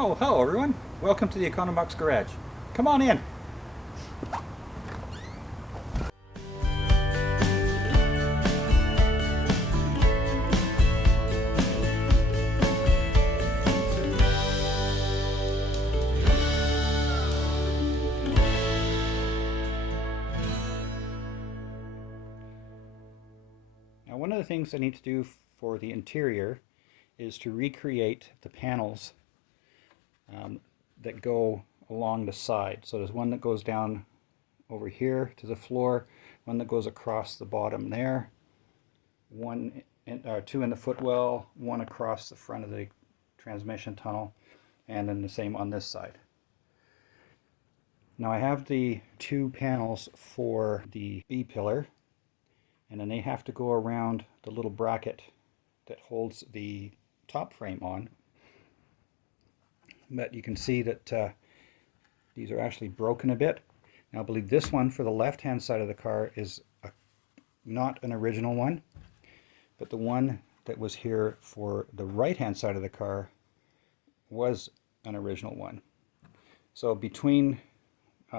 Oh, hello everyone. Welcome to the Econobox garage. Come on in. Now, one of the things I need to do for the interior is to recreate the panels that go along the side. So there's one that goes down over here to the floor, one that goes across the bottom there, two in the footwell, one across the front of the transmission tunnel, and then the same on this side. Now I have the two panels for the B pillar, and then they have to go around the little bracket that holds the top frame on. But you can see that these are actually broken a bit. Now I believe this one for the left hand side of the car is not an original one, but the one that was here for the right hand side of the car was an original one. So between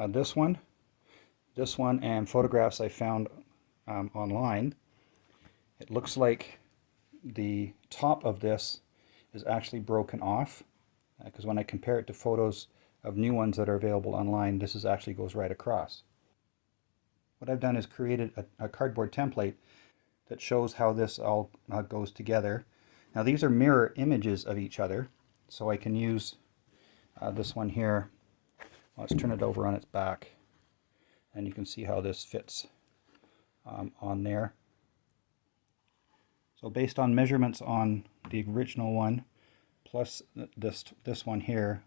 this one, and photographs I found online, it looks like the top of this is actually broken off, because when I compare it to photos of new ones that are available online, this actually goes right across. What I've done is created a cardboard template that shows how this all goes together. Now these are mirror images of each other, so I can use this one here. Let's turn it over on its back, and you can see how this fits on there. So based on measurements on the original one, plus this one here,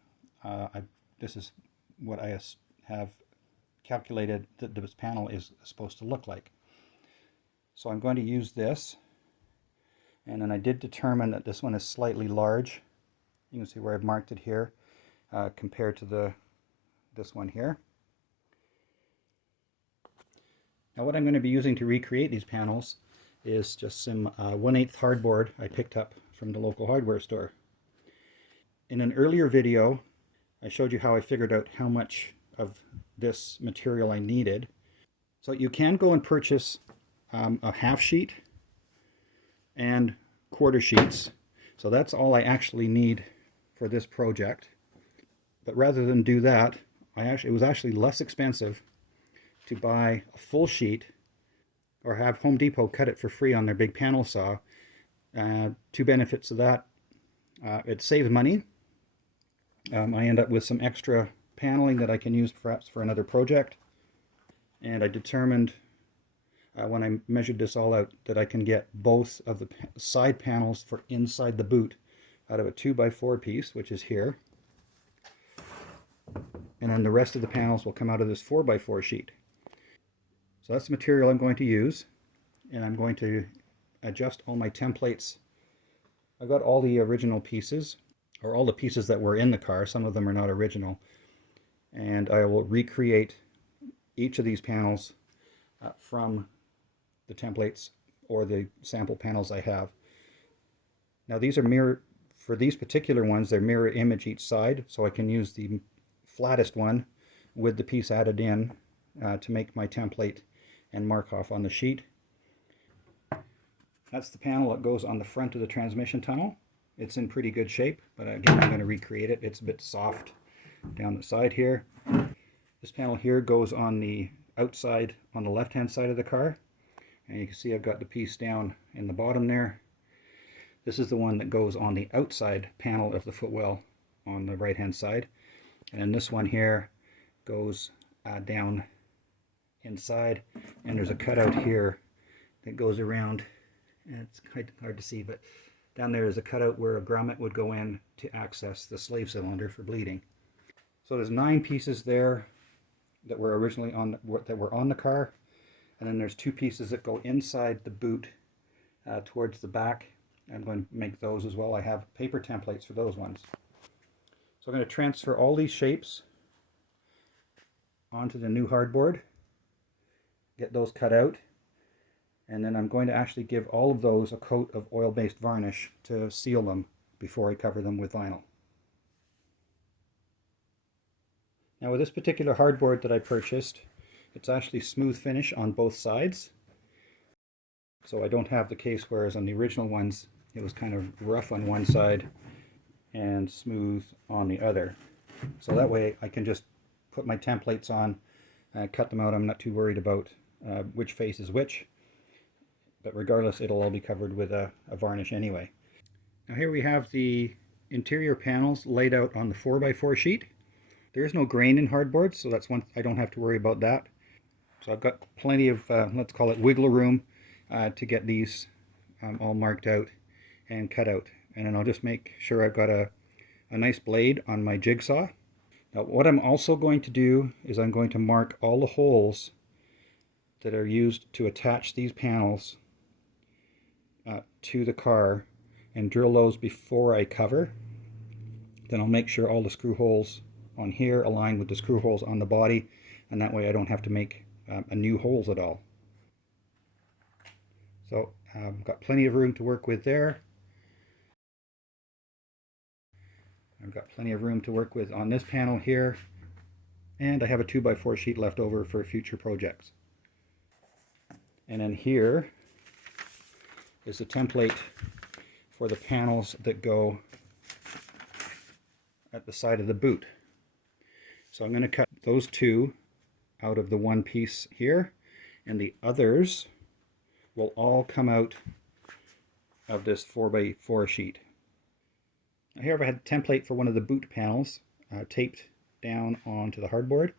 this is what I have calculated that this panel is supposed to look like. So I'm going to use this, and then I did determine that this one is slightly large. You can see where I've marked it here compared to this one here. Now what I'm going to be using to recreate these panels is just some 1/8 hardboard I picked up from the local hardware store. In an earlier video, I showed you how I figured out how much of this material I needed. So you can go and purchase a half sheet and quarter sheets. So that's all I actually need for this project. But rather than do that, it was actually less expensive to buy a full sheet or have Home Depot cut it for free on their big panel saw. Two benefits of that: it saves money. I end up with some extra paneling that I can use perhaps for another project. And I determined when I measured this all out that I can get both of the side panels for inside the boot out of a 2x4 piece, which is here. And then the rest of the panels will come out of this 4x4 sheet. So that's the material I'm going to use, and I'm going to adjust all my templates. I've got all the original pieces, or all the pieces that were in the car. Some of them are not original. And I will recreate each of these panels from the templates or the sample panels I have. Now these are for these particular ones, they're mirror image each side, so I can use the flattest one with the piece added in to make my template and mark off on the sheet. That's the panel that goes on the front of the transmission tunnel. It's in pretty good shape, but again, I'm going to recreate it. It's a bit soft down the side here. This panel here goes on the outside on the left hand side of the car, and you can see I've got the piece down in the bottom there. This is the one that goes on the outside panel of the footwell on the right hand side, and this one here goes down inside, and there's a cutout here that goes around, and it's quite hard to see, but down there is a cutout where a grommet would go in to access the slave cylinder for bleeding. So there's 9 pieces there that were originally on the car, and then there's 2 pieces that go inside the boot towards the back. I'm going to make those as well. I have paper templates for those ones. So I'm going to transfer all these shapes onto the new hardboard, get those cut out, and then I'm going to actually give all of those a coat of oil-based varnish to seal them before I cover them with vinyl. Now with this particular hardboard that I purchased, it's actually smooth finish on both sides. So I don't have the case, whereas on the original ones, it was kind of rough on one side and smooth on the other. So that way I can just put my templates on, cut them out. I'm not too worried about which face is which. But regardless, it'll all be covered with a varnish anyway. Now here we have the interior panels laid out on the 4x4 sheet. There's no grain in hardboard, so that's one I don't have to worry about that. So I've got plenty of, let's call it wiggle room, to get these all marked out and cut out. And then I'll just make sure I've got a nice blade on my jigsaw. Now what I'm also going to do is I'm going to mark all the holes that are used to attach these panels to the car and drill those before I cover. Then I'll make sure all the screw holes on here align with the screw holes on the body, and that way I don't have to make new holes at all. So I've got plenty of room to work with there. I've got plenty of room to work with on this panel here, and I have a 2x4 sheet left over for future projects. And then here is a template for the panels that go at the side of the boot. So I'm going to cut those two out of the one piece here, and the others will all come out of this 4x4 sheet. Now here I had a template for one of the boot panels taped down onto the hardboard.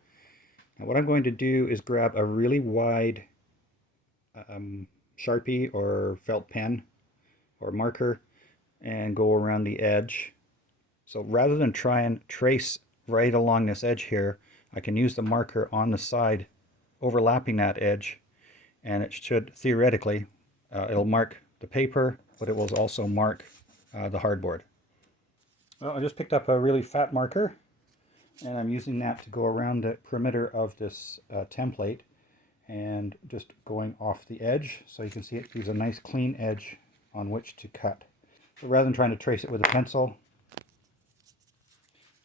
Now what I'm going to do is grab a really wide Sharpie or felt pen or marker and go around the edge. So rather than try and trace right along this edge here, I can use the marker on the side overlapping that edge, and it should theoretically, it'll mark the paper, but it will also mark the hardboard. Well, I just picked up a really fat marker, and I'm using that to go around the perimeter of this template and just going off the edge, so you can see it gives a nice clean edge on which to cut. So rather than trying to trace it with a pencil,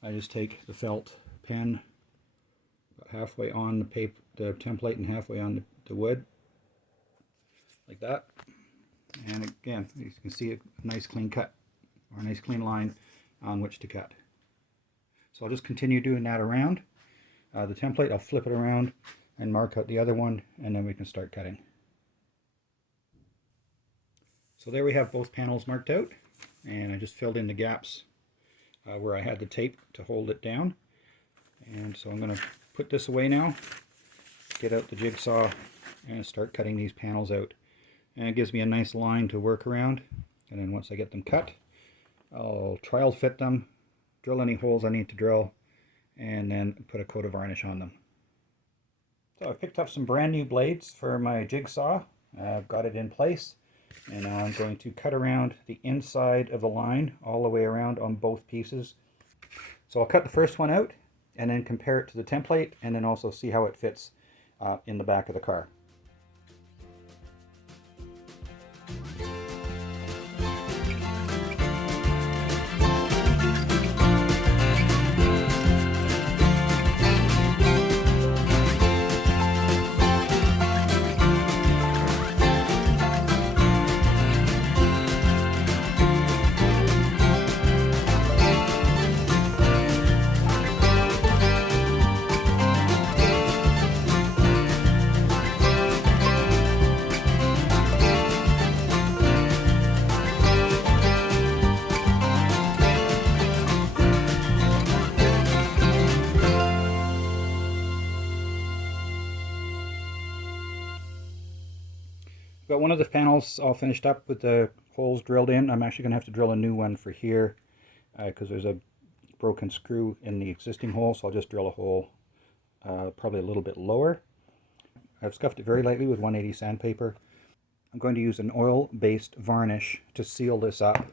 I just take the felt pen about halfway on the paper, the template, and halfway on the wood, like that. And again, you can see a nice clean cut, or a nice clean line on which to cut. So I'll just continue doing that around the template. I'll flip it around and mark out the other one, and then we can start cutting. So there we have both panels marked out, and I just filled in the gaps where I had the tape to hold it down. And so I'm going to put this away now, get out the jigsaw, and start cutting these panels out. And it gives me a nice line to work around, and then once I get them cut, I'll trial fit them, drill any holes I need to drill, and then put a coat of varnish on them. So I picked up some brand new blades for my jigsaw. I've got it in place, and now I'm going to cut around the inside of the line all the way around on both pieces. So I'll cut the first one out and then compare it to the template, and then also see how it fits in the back of the car. Got one of the panels all finished up with the holes drilled in. I'm actually going to have to drill a new one for here because there's a broken screw in the existing hole, so I'll just drill a hole probably a little bit lower. I've scuffed it very lightly with 180 sandpaper. I'm going to use an oil-based varnish to seal this up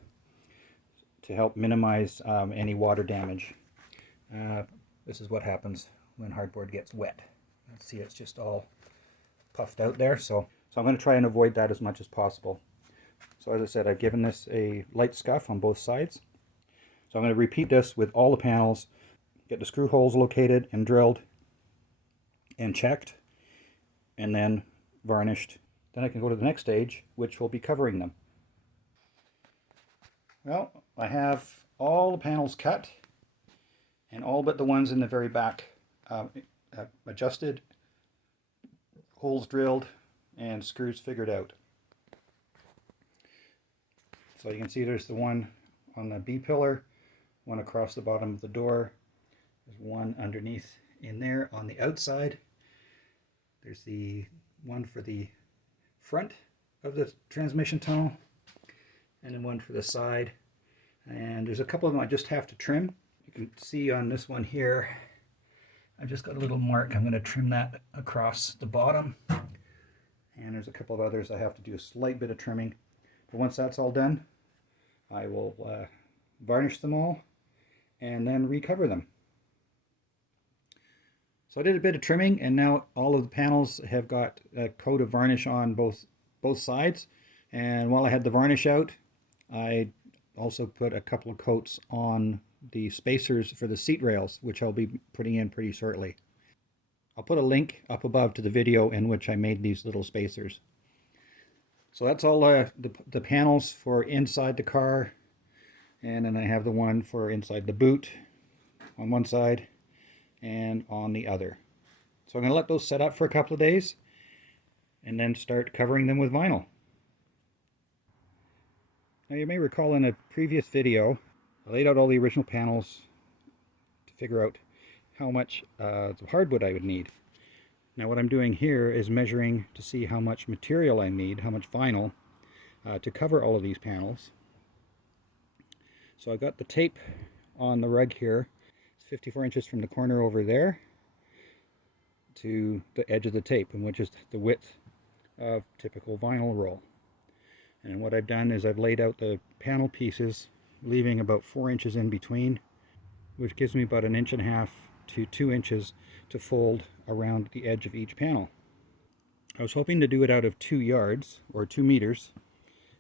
to help minimize any water damage. This is what happens when hardboard gets wet. Let's see, it's just all puffed out there, so I'm going to try and avoid that as much as possible. So as I said, I've given this a light scuff on both sides. So I'm going to repeat this with all the panels get the screw holes located and drilled and checked, and then varnished. Then I can go to the next stage, which will be covering them. Well, I have all the panels cut, and all but the ones in the very back adjusted, holes drilled, and screws figured out. So you can see there's the one on the B pillar, one across the bottom of the door, there's one underneath in there on the outside, there's the one for the front of the transmission tunnel, and then one for the side, and there's a couple of them I just have to trim. You can see on this one here I've just got a little mark. I'm going to trim that across the bottom, and there's a couple of others I have to do a slight bit of trimming. But once that's all done, I will varnish them all and then recover them. So I did a bit of trimming, and now all of the panels have got a coat of varnish on both sides. And while I had the varnish out, I also put a couple of coats on the spacers for the seat rails, which I'll be putting in pretty shortly. I'll put a link up above to the video in which I made these little spacers. So that's all the panels for inside the car, and then I have the one for inside the boot on one side and on the other. So I'm going to let those set up for a couple of days and then start covering them with vinyl. Now you may recall in a previous video I laid out all the original panels to figure out how much hardwood I would need. Now what I'm doing here is measuring to see how much material I need, how much vinyl, to cover all of these panels. So I've got the tape on the rug here. It's 54 inches from the corner over there to the edge of the tape, and which is the width of typical vinyl roll. And what I've done is I've laid out the panel pieces, leaving about 4 inches in between, which gives me about 1.5 inches to 2 inches to fold around the edge of each panel. I was hoping to do it out of 2 yards or 2 meters,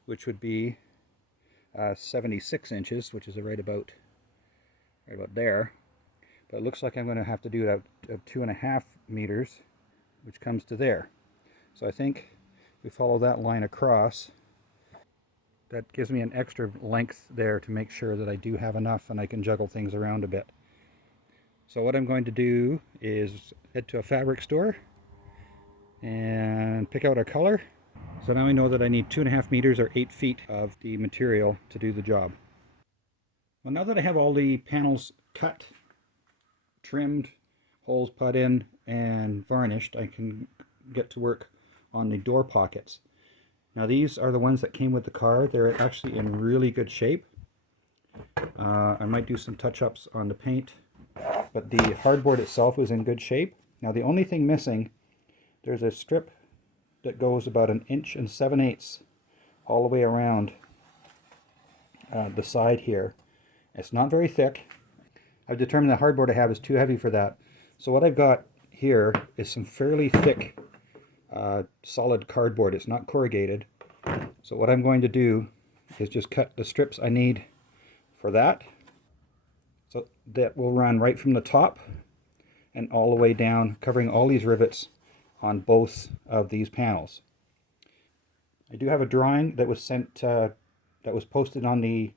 which would be 76 inches, which is right about there. But it looks like I'm going to have to do it out of 2.5 meters, which comes to there. So I think if we follow that line across, that gives me an extra length there to make sure that I do have enough and I can juggle things around a bit. So what I'm going to do is head to a fabric store and pick out a color. So now I know that I need 2.5 meters or 8 feet of the material to do the job. Well, now that I have all the panels cut, trimmed, holes put in, and varnished, I can get to work on the door pockets. Now these are the ones that came with the car. They're actually in really good shape. I might do some touch-ups on the paint, but the hardboard itself is in good shape. Now the only thing missing, there's a strip that goes about 1 7/8 inches all the way around the side here. It's not very thick. I've determined the hardboard I have is too heavy for that. So what I've got here is some fairly thick solid cardboard. It's not corrugated. So what I'm going to do is just cut the strips I need for that. So that will run right from the top and all the way down, covering all these rivets on both of these panels. I do have a drawing that was sent, that was posted on the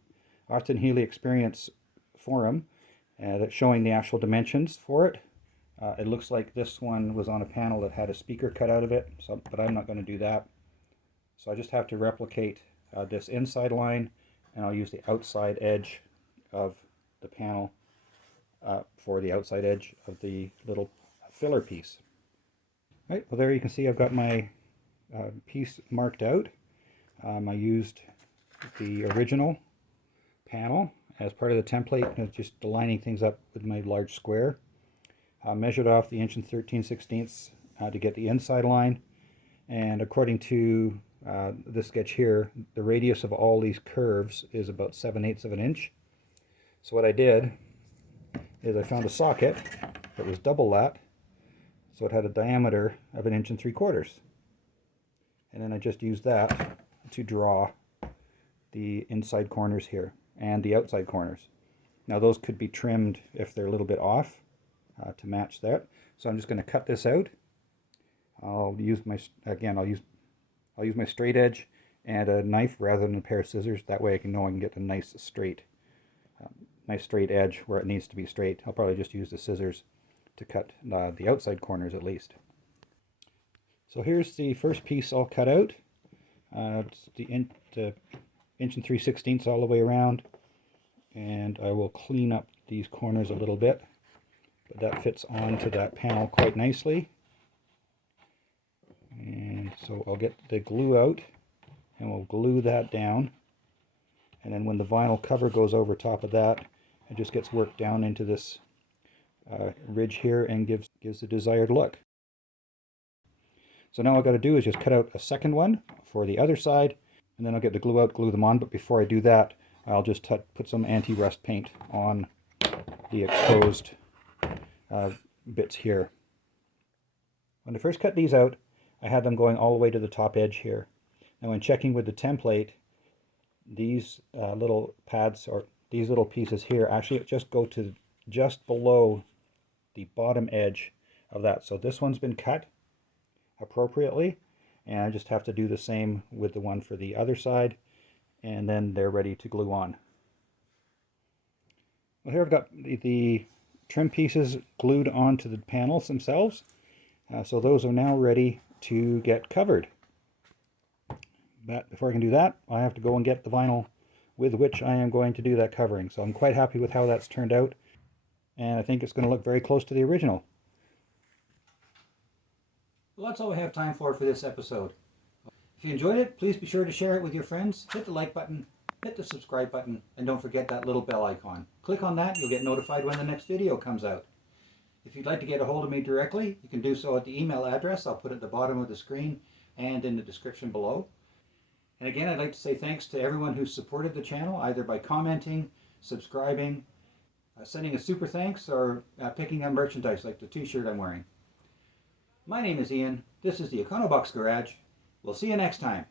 Austin Healey Experience forum, that's showing the actual dimensions for it. It looks like this one was on a panel that had a speaker cut out of it, but I'm not going to do that. So I just have to replicate this inside line, and I'll use the outside edge of the panel for the outside edge of the little filler piece. Right, well there you can see I've got my piece marked out. I used the original panel as part of the template, just lining things up with my large square. I measured off the 1 13/16 to get the inside line, and according to this sketch here, the radius of all these curves is about 7/8 of an inch. So what I did is I found a socket that was double that, so it had a diameter of 1 3/4 inches. And then I just used that to draw the inside corners here and the outside corners. Now those could be trimmed if they're a little bit off to match that. So I'm just going to cut this out. I'll use my straight edge and a knife rather than a pair of scissors. That way I can get a nice straight edge where it needs to be straight. I'll probably just use the scissors to cut the outside corners at least. So here's the first piece all cut out. It's the inch and 3/16 all the way around, and I will clean up these corners a little bit, but that fits onto that panel quite nicely. And so I'll get the glue out and we'll glue that down, and then when the vinyl cover goes over top of that, it just gets worked down into this ridge here and gives the desired look. So now all I've got to do is just cut out a second one for the other side, and then I'll get the glue out, glue them on. But before I do that, I'll just put some anti-rust paint on the exposed bits here. When I first cut these out, I had them going all the way to the top edge here. Now when checking with the template, these little pads, or these little pieces here, actually just go to just below the bottom edge of that. So this one's been cut appropriately, and I just have to do the same with the one for the other side, and then they're ready to glue on. Well, here I've got the trim pieces glued onto the panels themselves, so those are now ready to get covered. But before I can do that, I have to go and get the vinyl with which I am going to do that covering. So I'm quite happy with how that's turned out, and I think it's going to look very close to the original. Well, that's all I have time for this episode. If you enjoyed it, please be sure to share it with your friends. Hit the like button, hit the subscribe button, and don't forget that little bell icon. Click on that, you'll get notified when the next video comes out. If you'd like to get a hold of me directly, you can do so at the email address I'll put at the bottom of the screen and in the description below. And again, I'd like to say thanks to everyone who's supported the channel, either by commenting, subscribing, sending a super thanks, or picking up merchandise like the t-shirt I'm wearing. My name is Ian. This is the Econobox Garage. We'll see you next time.